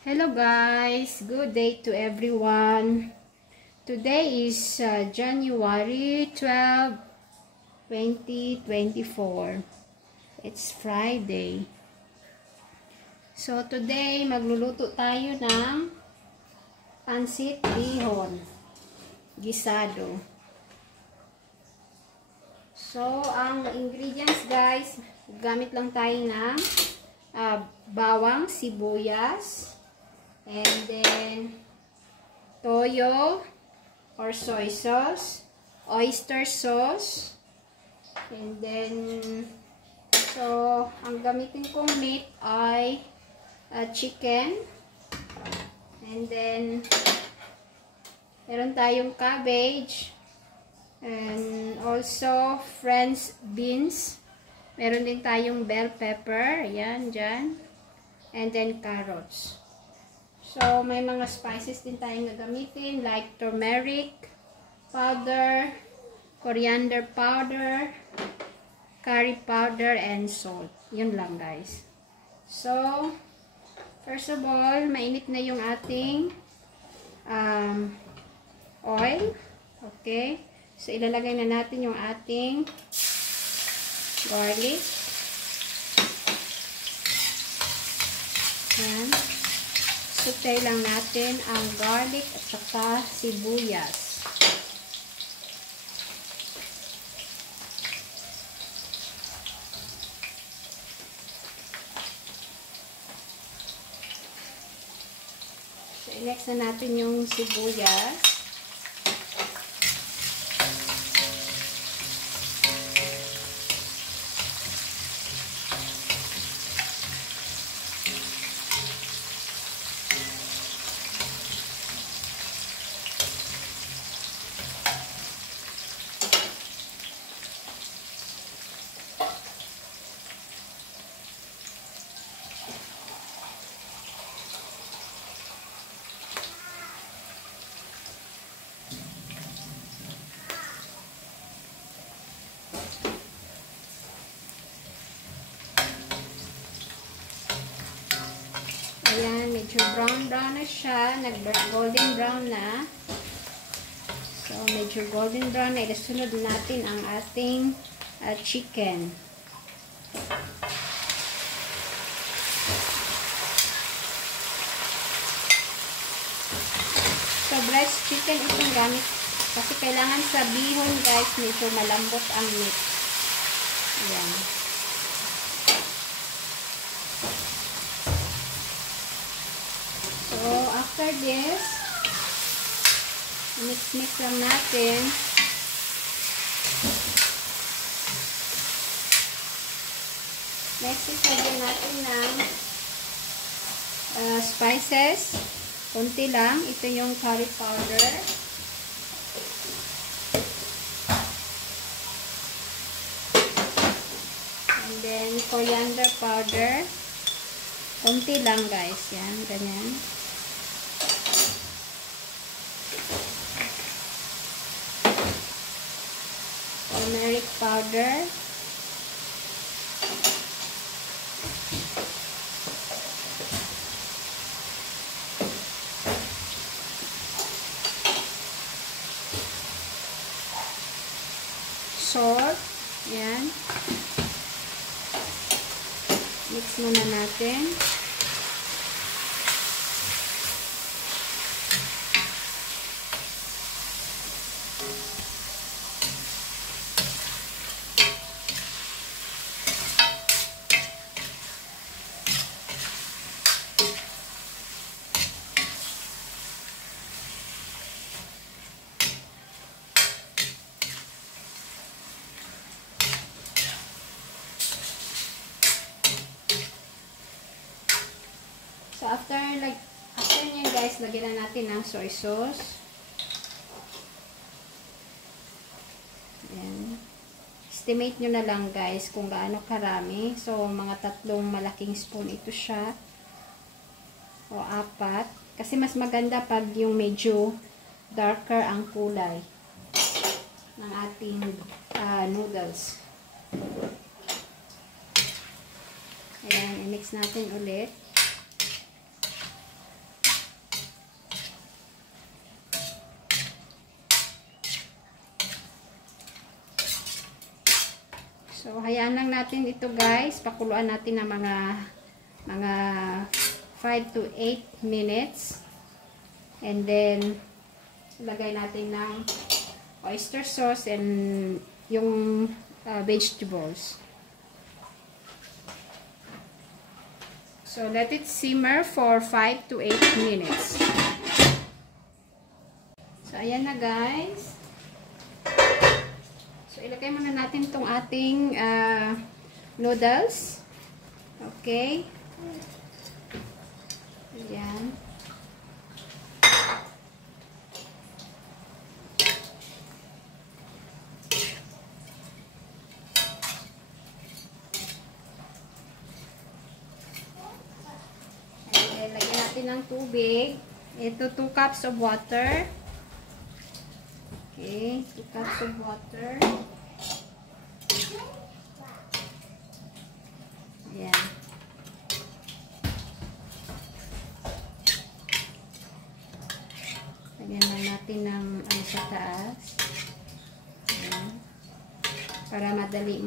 Hello guys, good day to everyone. Today is January 12, 2024. It's Friday. So today magluluto tayo ng pansit bihon gisado. So ang ingredients guys, gamit lang tayo ng bawang, sibuyas, and then toyo or soy sauce, oyster sauce, and then so ang gamitin kong meat ay chicken, and then meron tayong cabbage, and also French beans, meron din tayong bell pepper, ayan, dyan, and then carrots. So, may mga spices din tayong gagamitin like turmeric powder, coriander powder, curry powder, and salt. Yun lang guys. So, first of all, mainit na yung ating oil. Okay. So, ilalagay na natin yung ating garlic. Yan. Saute lang natin ang garlic at saka sibuyas. So, i-next na natin yung sibuyas. Ayan, medyo brown na siya. Nag-golden brown na. So, medyo golden brown na. Ilasunod natin ang ating chicken. So, breast chicken itong gamit. Kasi kailangan sa bihon guys, medyo malambot ang meat. Ayan. So, after this, mix lang natin. Next, ilagay natin ng spices. Kunti lang. Ito yung curry powder. And then, coriander powder. Kunti lang guys. Yan, ganyan. Turmeric powder, salt, yan, mix muna natin. So, after nyan guys, lagyan na natin ng soy sauce. Ayan. Estimate nyo na lang guys kung gaano karami. So, mga 3 malaking spoon ito siya. O 4. Kasi mas maganda pag yung medyo darker ang kulay ng ating noodles. Ayan, i-mix natin ulit. So, hayaan lang natin ito guys. Pakuluan natin ng mga 5 to 8 minutes. And then, lagay natin ng oyster sauce and yung vegetables. So, let it simmer for 5 to 8 minutes. So, ayan na guys. So, ilagay muna natin itong ating noodles. Okay. Ayan. Lagyan natin ng tubig. Ito, 2 cups of water. Okay, 2 cups of water. Ayan. Lagyan na natin ng sa taas. Ayan. Para madali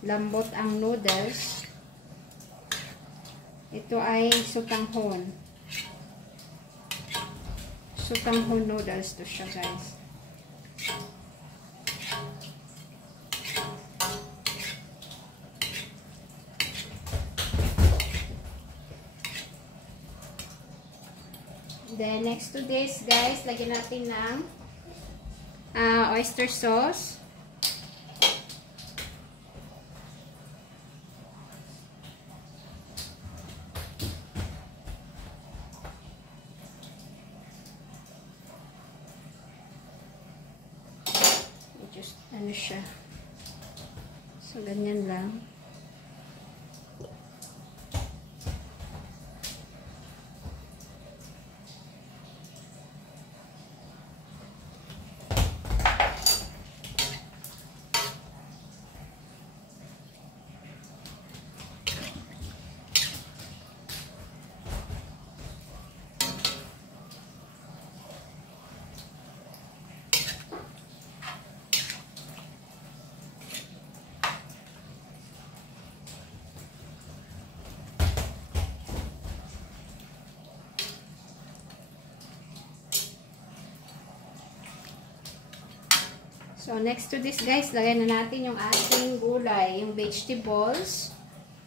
lambot ang noodles. Ito ay sutanghon. Sutanghon noodles to siya guys. Then next to this guys, lagyan natin ng oyster sauce. Just ano siya. So ganyan lang. So, next to this guys, lagay na natin yung ating gulay, yung vegetables.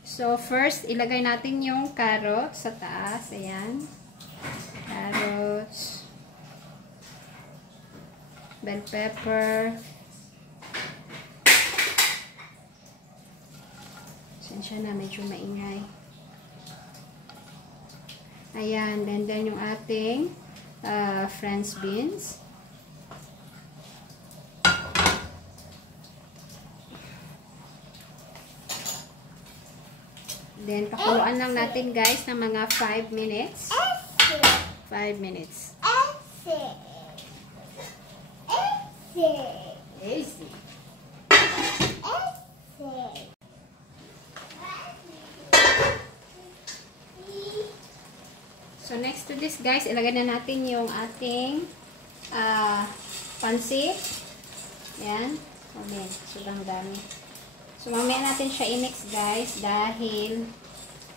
So, first, ilagay natin yung carrots sa taas. Ayan. Carrots. Bell pepper. Sensya na, medyo maingay. Ayan. Then yung ating French beans. Then, pakuluan lang natin guys ng mga 5 minutes. 5 minutes. Easy. So, next to this guys, ilagay na natin yung ating pansit. Yan. Okay. Sobrang dami. So, mamaya natin siya i-mix guys dahil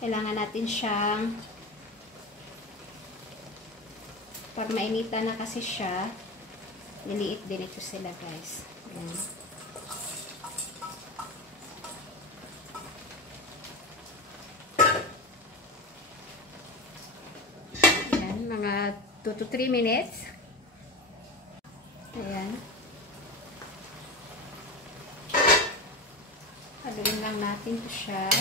kailangan natin siyang pag mainitan na kasi siya, niliit din ito sila guys. Ayan. Ayan, mga 2 to 3 minutes. Ayan. Haluin lang natin ito siya.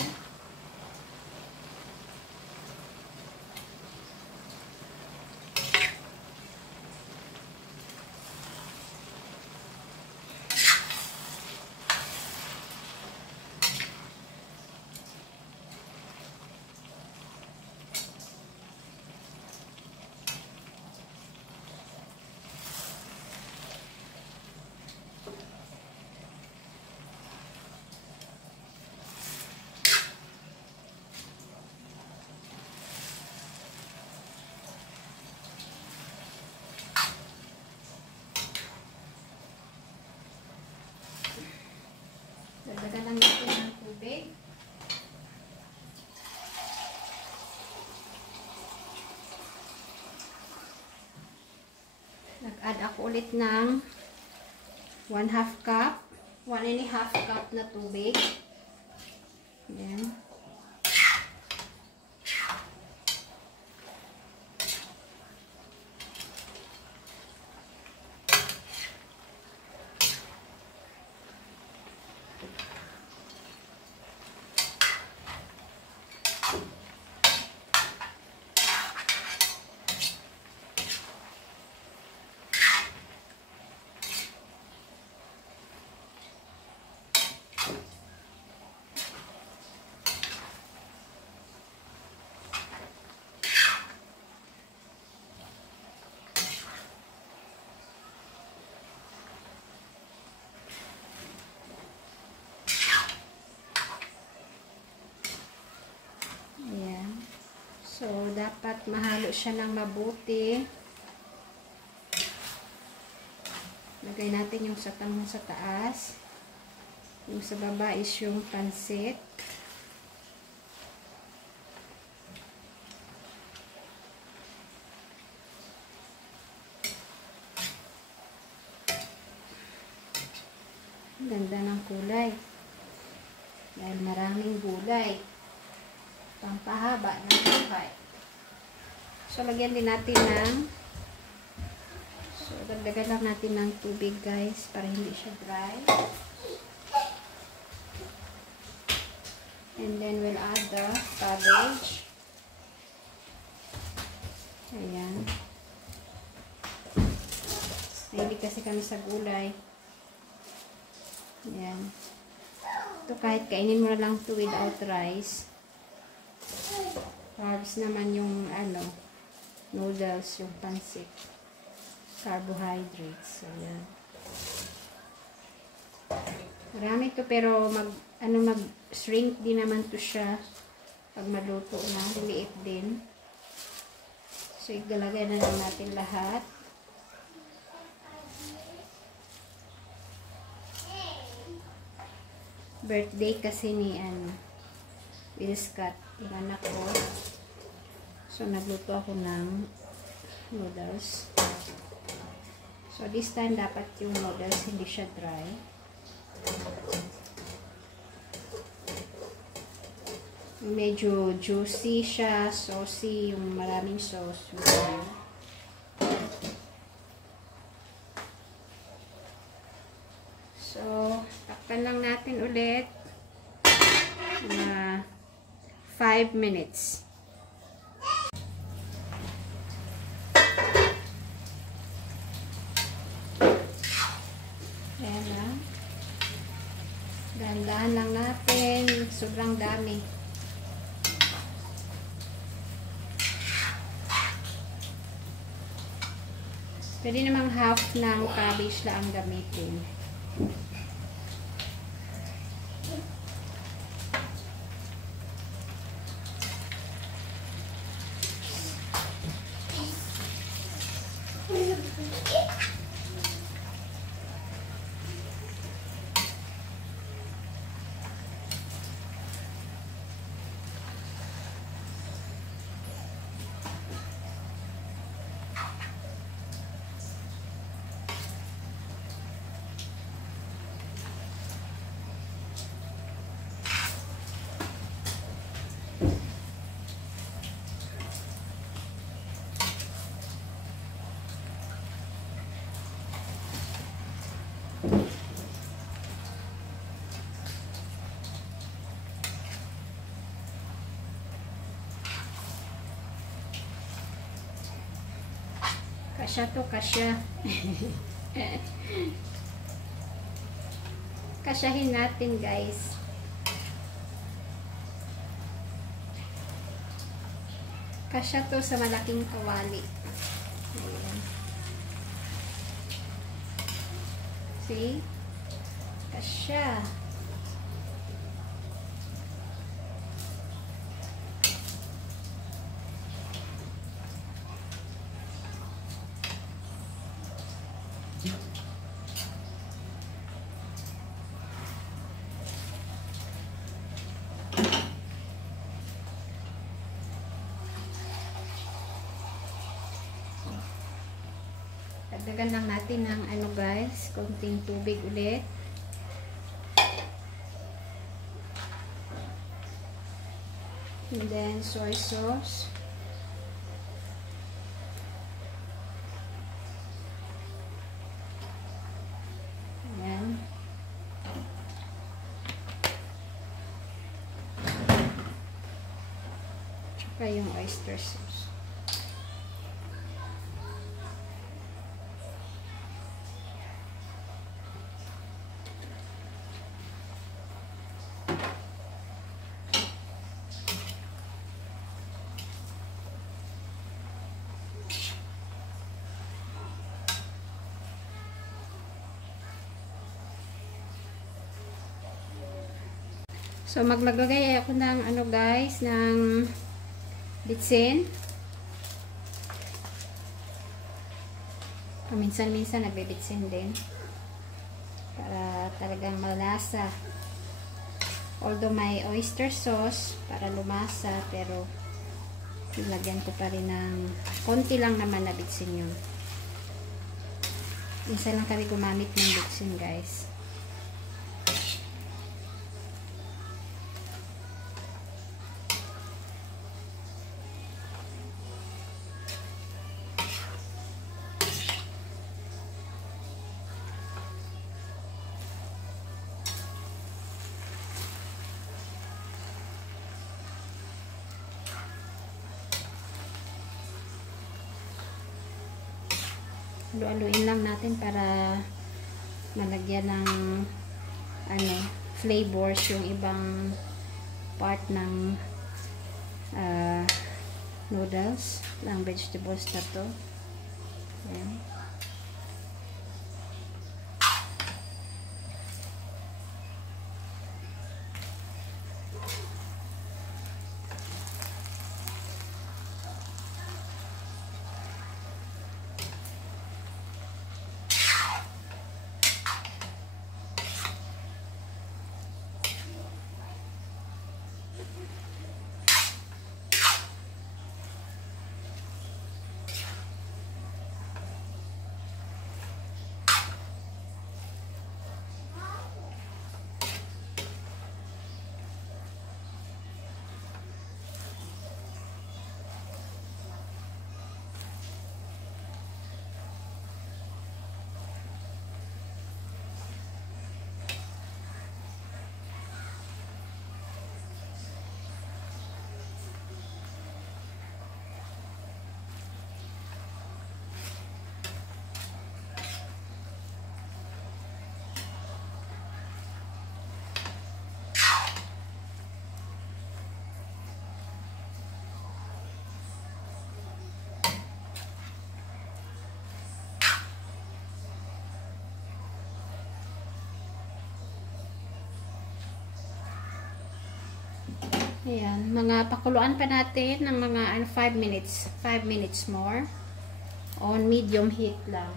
Nag-add ako ulit ng 1/2 cup, 1 1/2 cup na tubig. Ayan. Ayan. So, dapat mahalo siya ng mabuti. Lagay natin yung satang sa taas. Yung sa baba is yung pansit. Ganda ng kulay. Dahil maraming gulay. Pampahaba ng buhay. So, lagyan din natin ng dagdagan lang natin ng tubig guys para hindi siya dry. And then we'll add the cabbage. Ayan. Mahilig kasi kami sa gulay. Ayan. Ito kahit kainin mo na lang ito without rice. Carbs naman yung noodles, yung pancit. Carbohydrates. Ayan. Marami ito pero mag-shrink din naman to siya pag maluto na. Liliit din. So, igalagay na lang natin lahat. Birthday kasi ni Will Scott, yung anak ko. So, nagluto ako ng noodles. So, this time, dapat yung noodles hindi siya dry. Medyo juicy siya, saucy, yung maraming sauce. So, takpan lang natin ulit na 5 minutes. Ayan na. Dahan-dahan lang natin. Sobrang dami. Pwede namang half ng cabbage lang ang gamitin. Kasya to, kasya. Kasyahin natin, guys. Kasya to sa malaking kawali. Ayan. See? Kasya. Dagdagan lang natin ng ano guys, konting tubig ulit. And then soy sauce. Ayan. Tsaka yung oyster sauce. So, maglagay ako ng ano guys, ng bitsin. Minsan-minsan nagbibitsin din. Para talagang malasa. Although may oyster sauce para lumasa, pero nilagyan ko pa rin ng konti lang naman na bitsin yun. Minsan lang kami gumamit ng bitsin guys. Halu-haluin lang natin para malagyan ng ano, flavors yung ibang part ng noodles, ng vegetables na to. Ayan. Ayan, mga pakuluan pa natin ng mga 5 minutes. 5 minutes more. On medium heat lang.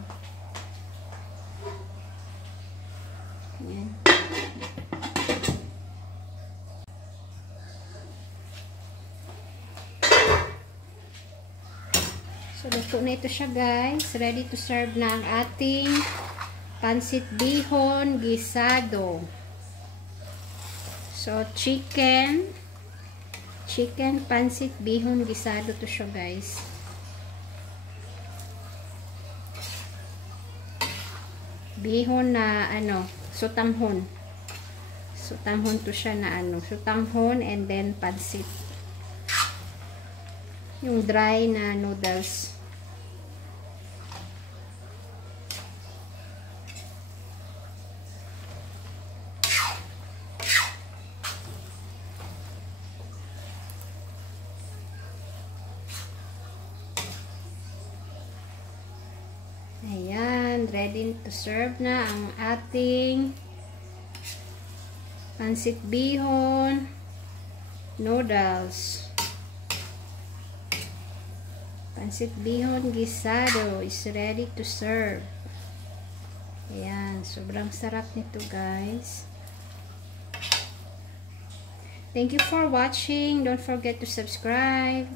Ayan. So, luto na ito siya guys. Ready to serve na ang ating pansit bihon gisado. So, chicken pansit bihon gisado to siya guys. Bihon na ano, sutanghon. Sutanghon to siya na ano, sutanghon and then pansit. Yung dry na noodles. Ayan, ready to serve na ang ating pansit bihon noodles. Pansit bihon gisado is ready to serve. Ayan, sobrang sarap nito guys. Thank you for watching. Don't forget to subscribe.